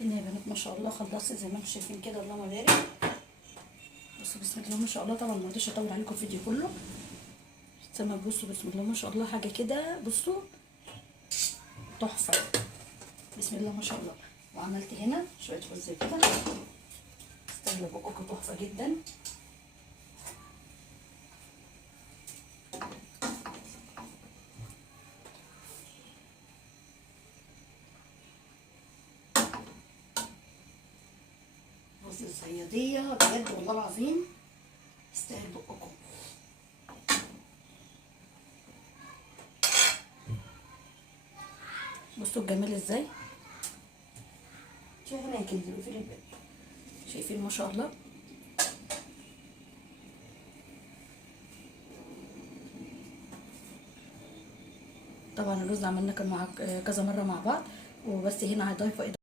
هنا يا بنات ما شاء الله خلصت زي ما انتم شايفين كده، اللهم بارك. بصوا بسم الله ما شاء الله. طبعا ما رضيتش اطول عليكم الفيديو كله. بصوا بسم الله ما شاء الله، حاجه كده بصوا تحفه. بسم الله ما شاء الله. وعملت هنا شويه رز كده، استغلوا بقكم، تحفه جدا. رز الصياديه بجد والله العظيم يستاهل بقكم. بصوا الجمال ازاي. شايفين كده في البيت، شايفين ما شاء الله. طبعا الرز عملنا كان مع كذا مره مع بعض، وبس هنا هضيفه